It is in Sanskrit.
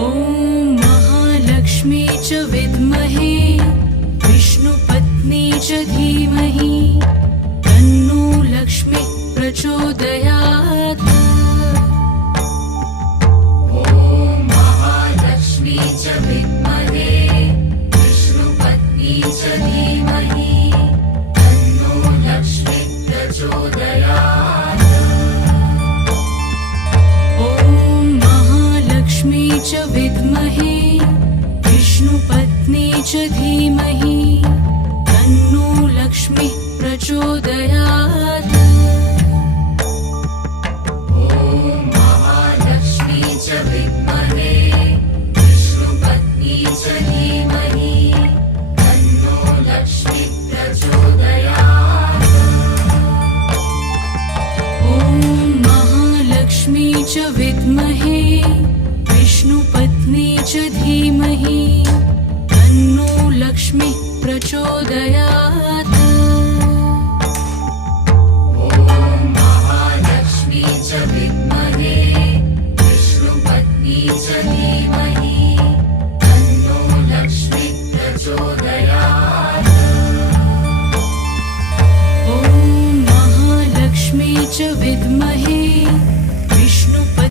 ॐ महालक्ष्मी च विद्महे विष्णुपत्नी च धीमहि तन्नो लक्ष्मी प्रचोदयात्। ॐ महालक्ष्मी च विद्महे विष्णुपत्नी च धीमहि तन्नो लक्ष्मी प्रचोदयात्। ॐ महालक्ष्मी च विद्महे विष्णुपत्नी च धीमहि तन्नो लक्ष्मी प्रचोदयात्। ॐ महालक्ष्मी च विद्महे विष्णुपत्नी च धीमहि तन्नो लक्ष्मी प्रचोदयात्। ॐ महालक्ष्मी च विद्महे विष्णुपत्नी च धीमहि तन्नो लक्ष्मी प्रचोदयात्।